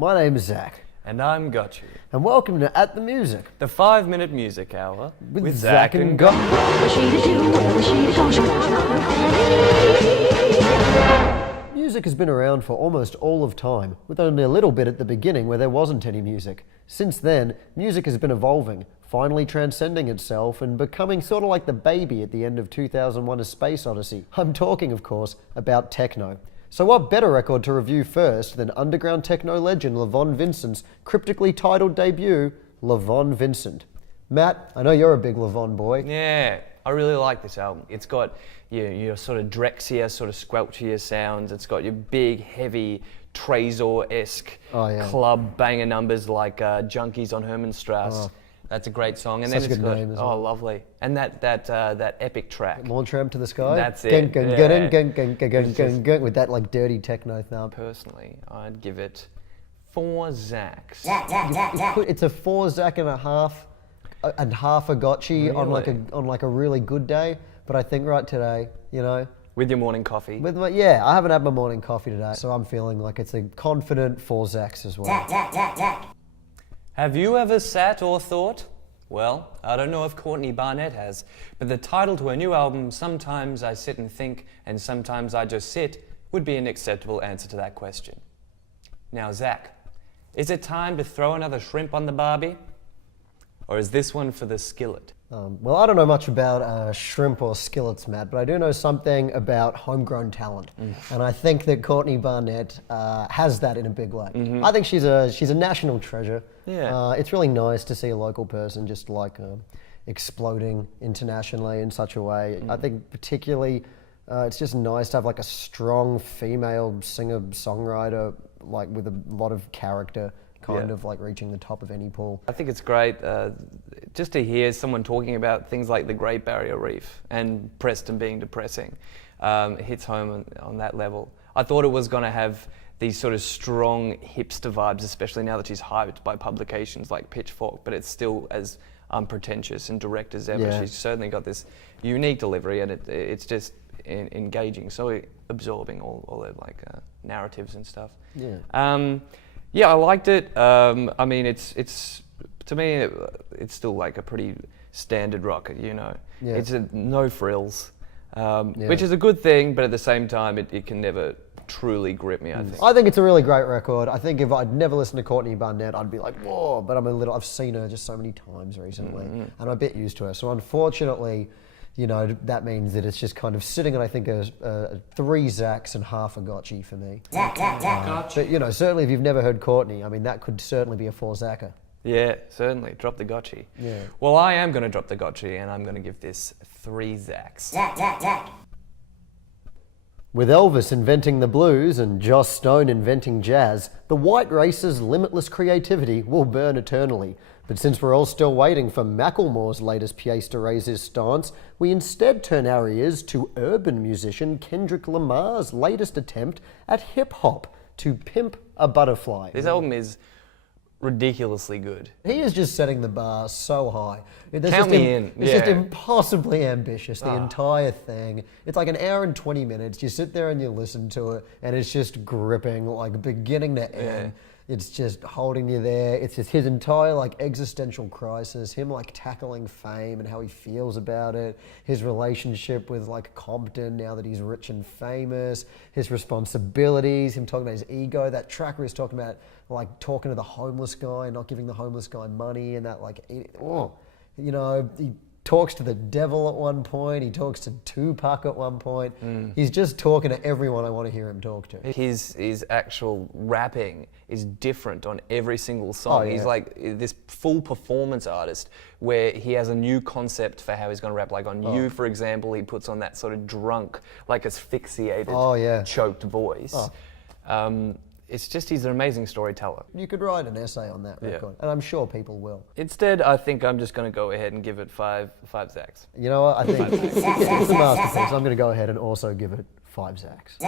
My name is Zac. And I'm Gotchy. And welcome to At The Music. The 5-minute music hour With Zac and Gotchy. Music has been around for almost all of time, with only a little bit at the beginning where there wasn't any music. Since then, music has been evolving, finally transcending itself and becoming sort of like the baby at the end of 2001: A Space Odyssey. I'm talking, of course, about techno. So what better record to review first than underground techno legend Levon Vincent's cryptically titled debut, Levon Vincent. Matt, I know you're a big Levon boy. Yeah, I really like this album. It's got your sort of Drexcier, sort of squelchier sounds. It's got your big, heavy, Trezor-esque club banger numbers like Junkies on Hermanstrasse. Oh. That's a great song. And Such then a good name as well. Oh, lovely. And that epic track. Launch Ramp to the Sky? That's it. With that like dirty techno thump. Personally, I'd give it 4 Zacs. It's a 4 Zac and a half a Gotchy Really? on like a really good day. But I think right today, you know, With your morning coffee. I haven't had my morning coffee today, so I'm feeling like it's a confident 4 Zacs as well. Have you ever sat or thought? Well, I don't know if Courtney Barnett has, but the title to her new album, Sometimes I Sit and Think and Sometimes I Just Sit, would be an acceptable answer to that question. Now, Zac, is it time to throw another shrimp on the barbie? Or is this one for the skillet? Well, I don't know much about shrimp or skillets, Matt, but I do know something about homegrown talent. And I think that Courtney Barnett has that in a big way. I think she's a national treasure. Yeah. It's really nice to see a local person just like exploding internationally in such a way. I think particularly it's just nice to have like a strong female singer-songwriter like with a lot of character kind of like reaching the top of any pool. I think it's great just to hear someone talking about things like the Great Barrier Reef and Preston being depressing. It hits home on that level. I thought it was going to have these sort of strong hipster vibes, especially now that she's hyped by publications like Pitchfork, but it's still as unpretentious and direct as ever. Yeah. She's certainly got this unique delivery, and it's just engaging, so absorbing all the like narratives and stuff. Yeah, I liked it. I mean, it's to me, it's still like a pretty standard rock, you know. Yeah. It's no frills, which is a good thing, but at the same time, it can never truly grip me, I think. I think it's a really great record. I think if I'd never listened to Courtney Barnett, I'd be like, whoa, but I've seen her just so many times recently, and I'm a bit used to her. So unfortunately, you know, that means that it's just kind of sitting at, I think, 3 Zacs and half a Gotchy for me. But, you know, certainly if you've never heard Courtney, I mean, that could certainly be a 4 Zac'er. Yeah, certainly. Drop the Gotchy. Yeah. Well, I am going to drop the Gotchy, and I'm going to give this 3 Zacs. With Elvis inventing the blues and Joss Stone inventing jazz, the white race's limitless creativity will burn eternally. But since we're all still waiting for Macklemore's latest pièce to raise his stance, we instead turn our ears to urban musician Kendrick Lamar's latest attempt at hip-hop, To Pimp a Butterfly. This album is ridiculously good. He is just setting the bar so high. Count me in. It's just impossibly ambitious, the entire thing. It's like an hour and 20 minutes. You sit there and you listen to it, and it's just gripping, like beginning to end. It's just holding you there. It's just his entire like existential crisis, him like tackling fame and how he feels about it, his relationship with like Compton now that he's rich and famous, his responsibilities, him talking about his ego, that track where he's talking about like talking to the homeless guy and not giving the homeless guy money, and that like, you know, he talks to the devil at one point, he talks to Tupac at one point. He's just talking to everyone I want to hear him talk to. His actual rapping is different on every single song. He's like this full performance artist where he has a new concept for how he's going to rap. Like on You, for example, he puts on that sort of drunk, like asphyxiated, choked voice. It's just, he's an amazing storyteller. You could write an essay on that record, and I'm sure people will. Instead, I think I'm just going to go ahead and give it 5 Zacs. You know what? I think it's a masterpiece. I'm going to go ahead and also give it 5 Zacs.